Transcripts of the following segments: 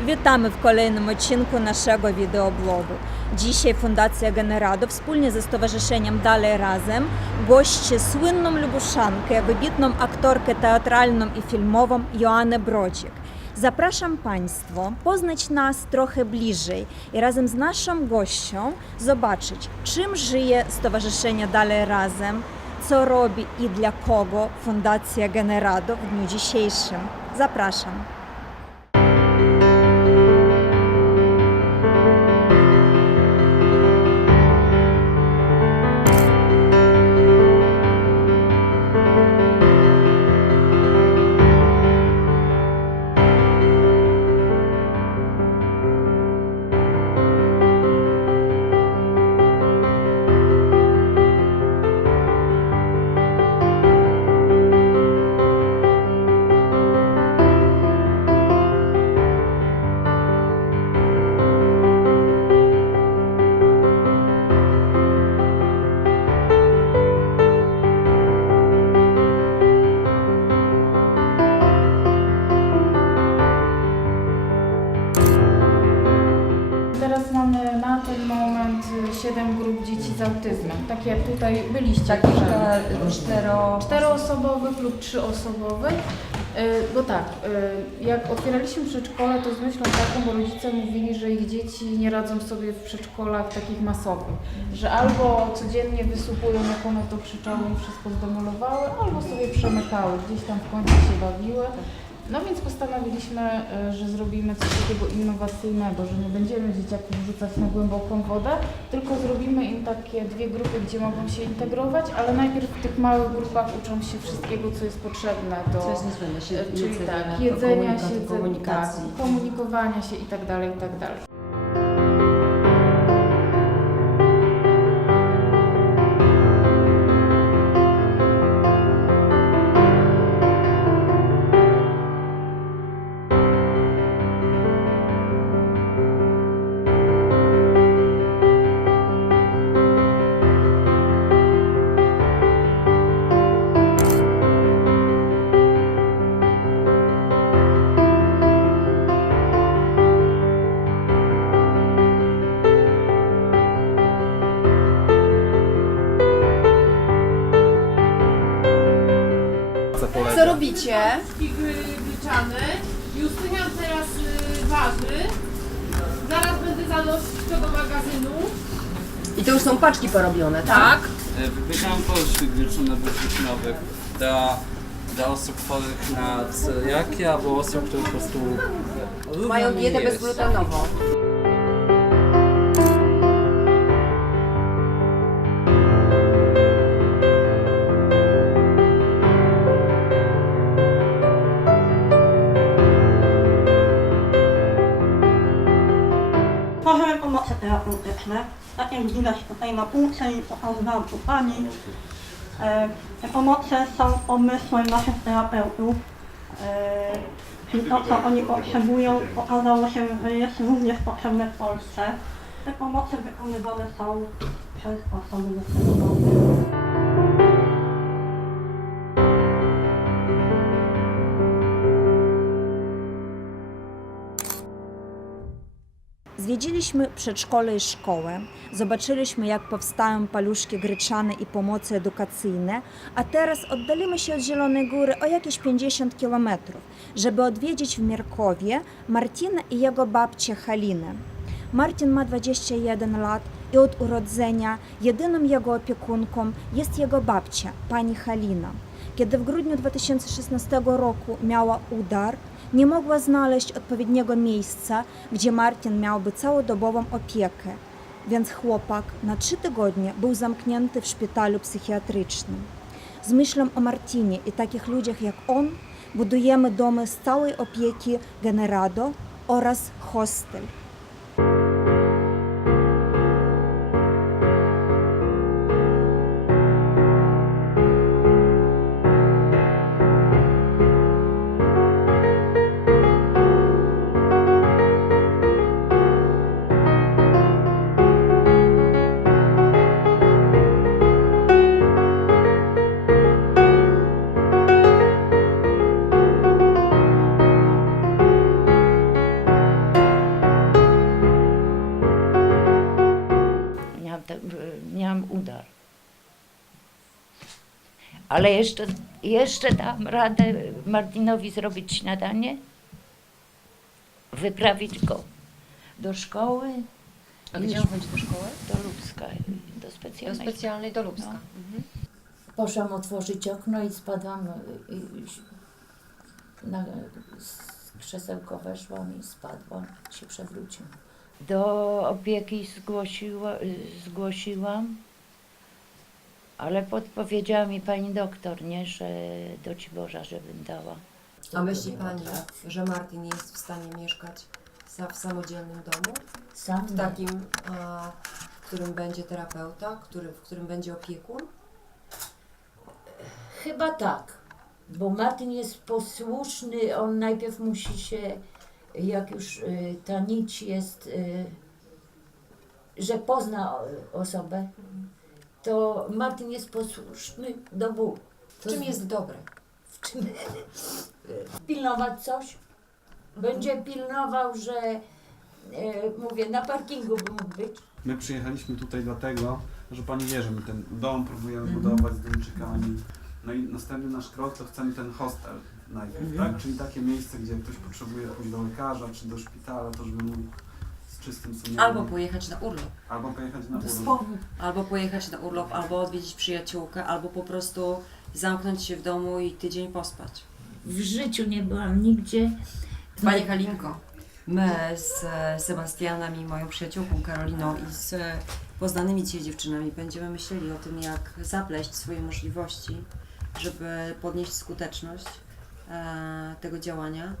Witamy w kolejnym odcinku naszego wideoblogu. Dzisiaj Fundacja Generado wspólnie ze Stowarzyszeniem Dalej Razem gości słynną Lubuszankę, wybitną aktorkę teatralną i filmową Joannę Brodzik. Zapraszam Państwa poznać nas trochę bliżej i razem z naszą gością zobaczyć, czym żyje Stowarzyszenie Dalej Razem, co robi i dla kogo Fundacja Generado w dniu dzisiejszym. Zapraszam. Teraz mamy na ten moment 7 grup dzieci z autyzmem. Tak jak tutaj byliście. Takich czteroosobowych lub trzyosobowych. Bo tak, jak otwieraliśmy przedszkole, to z myślą taką, bo rodzice mówili, że ich dzieci nie radzą sobie w przedszkolach takich masowych. Że albo codziennie wysłuchują, jak one to krzyczały i wszystko zdemolowały, albo sobie przemykały, gdzieś tam w końcu się bawiły. No więc postanowiliśmy, że zrobimy coś takiego innowacyjnego, że nie będziemy dzieciaków wrzucać na głęboką wodę, tylko zrobimy im takie dwie grupy, gdzie mogą się integrować, ale najpierw w tych małych grupach uczą się wszystkiego, co jest potrzebne do Co jest niezbędne, czyli tak, jedzenia, komunikacji, komunikowania się itd. Co robicie? Gryczany. Justynian teraz waży. Zaraz będę zanosić to do magazynu. I to już są paczki porobione, tak? Wybieram polszych gryczano-bezglutenowych dla osób chorych na celiaki albo osób, które po prostu Mają lubią dietę jeść. bezglutenową. Tworzymy pomoce terapeutyczne. Tak jak widać tutaj na półce i pokazywałam tu pani. Te pomoce są pomysłem naszych terapeutów. Czyli to, co oni potrzebują, okazało się, że jest również potrzebne w Polsce. Te pomoce wykonywane są przez osoby bezpośrednie. Zwiedziliśmy przedszkole i szkołę, zobaczyliśmy, jak powstają paluszki gryczane i pomoce edukacyjne, a teraz oddalimy się od Zielonej Góry o jakieś 50 km, żeby odwiedzić w Mierkowie Martina i jego babcię Halinę. Martin ma 21 lat i od urodzenia jedyną jego opiekunką jest jego babcia, pani Halina. Kiedy w grudniu 2016 roku miała udar, nie mogła znaleźć odpowiedniego miejsca, gdzie Martin miałby całodobową opiekę, więc chłopak na 3 tygodnie był zamknięty w szpitalu psychiatrycznym. Z myślą o Martinie i takich ludziach jak on budujemy domy stałej opieki Generado oraz hostel. Ale jeszcze dam radę Martinowi zrobić śniadanie, wyprawić go do szkoły, A gdzie on będzie do szkoły? do Lubska, do Do specjalnej. specjalnej, do Lubska. No. Mhm. Poszłam otworzyć okno i spadłam, z krzesełko weszłam i spadłam, się przewróciłam. Do opieki zgłosiłam, ale podpowiedziała mi pani doktor, nie, że do Ciborza, żebym dała. A myśli Pani, że Martin jest w stanie mieszkać w samodzielnym domu? Sam W takim, w którym będzie terapeuta, w którym będzie opiekun? Chyba tak, bo Martin jest posłuszny, on najpierw musi się, jak już ta nić jest, że pozna osobę, to Martin jest posłuszny do bólu. W czym jest dobre? W czym? Pilnować coś. Będzie pilnował, że mówię, na parkingu by mógł być. My przyjechaliśmy tutaj dlatego, że Pani wie, że my ten dom próbujemy budować z Duńczykami. No i następny nasz krok to chcemy ten hostel najpierw, tak? Czyli takie miejsce, gdzie ktoś potrzebuje pójść do lekarza czy do szpitala, to żeby mógł z czystym sumieniem. Albo pojechać na urlop. Albo pojechać na urlop. Albo pojechać na urlop, albo odwiedzić przyjaciółkę, albo po prostu zamknąć się w domu i tydzień pospać. W życiu nie byłam nigdzie. Pani Halinko, my z Sebastianem i moją przyjaciółką Karoliną i z poznanymi dzisiaj dziewczynami będziemy myśleli o tym, jak zapleść swoje możliwości, żeby podnieść skuteczność tego działania.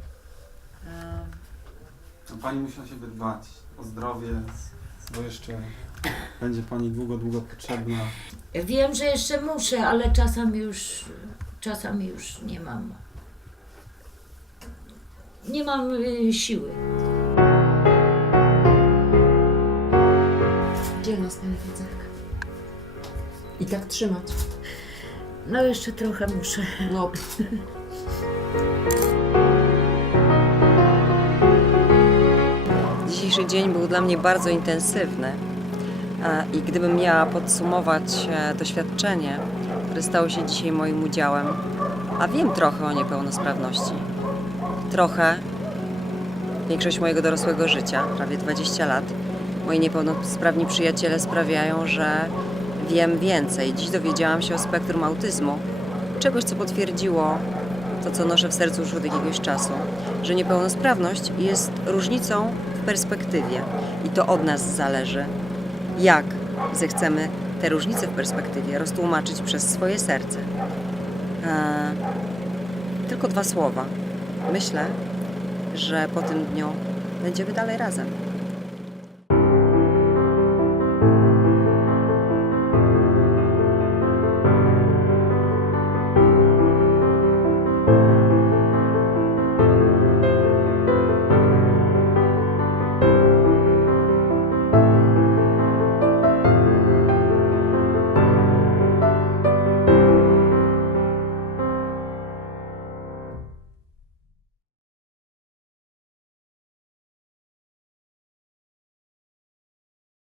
No, Pani musi o siebie dbać, o zdrowie, bo jeszcze będzie Pani długo potrzebna. Wiem, że jeszcze muszę, ale czasami już nie mam. Nie mam siły. Dzielna z Pani facetka. I tak trzymać. No jeszcze trochę muszę. No. Dzisiejszy dzień był dla mnie bardzo intensywny i gdybym miała podsumować doświadczenie, które stało się dzisiaj moim udziałem, a wiem trochę o niepełnosprawności, trochę, większość mojego dorosłego życia, prawie 20 lat, moi niepełnosprawni przyjaciele sprawiają, że wiem więcej. Dziś dowiedziałam się o spektrum autyzmu, czegoś, co potwierdziło to, co noszę w sercu już od jakiegoś czasu, że niepełnosprawność jest różnicą w perspektywie i to od nas zależy, jak zechcemy te różnice w perspektywie roztłumaczyć przez swoje serce. Tylko 2 słowa. Myślę, że po tym dniu będziemy dalej razem.